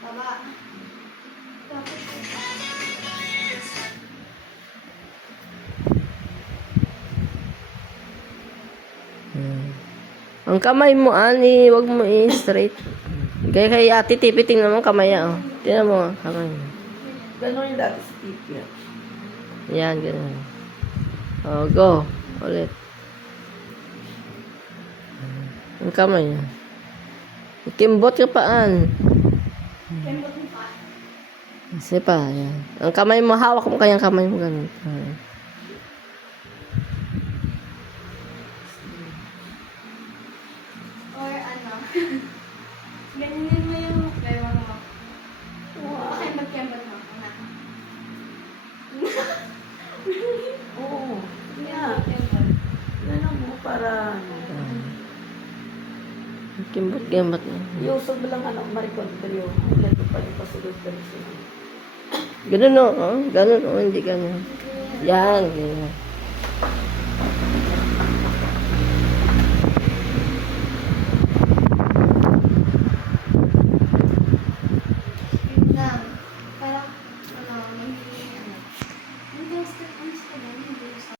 taba. Tapos, Ang kamay mo, ani, wag mo i-straight. Kaya kay ate Tipi, tingnan mo kamay niya, oh. Tingnan mo, kamay. Ganon yung dati sa TV. Yan, ganun. Oh, go. Ulit. Ang kamay niya. Ikimbot ka paan. kembot mo pa. Kasi pa, yan. Ang kamay mo, hawak mo kayang kamay mo, ganun. Or ano. Ganyan mo yung bewang mo. Kembot mo. Anak. Oo. Yeah. Kembot. Ganon mo para ano. Kimbot-kimbot na. Iusog mo lang ano, marikon ko yung ito pa yung pasulod ka rin siya. Ganun, oh. Ganun, oh. Hindi ganun. Yan, ganyan.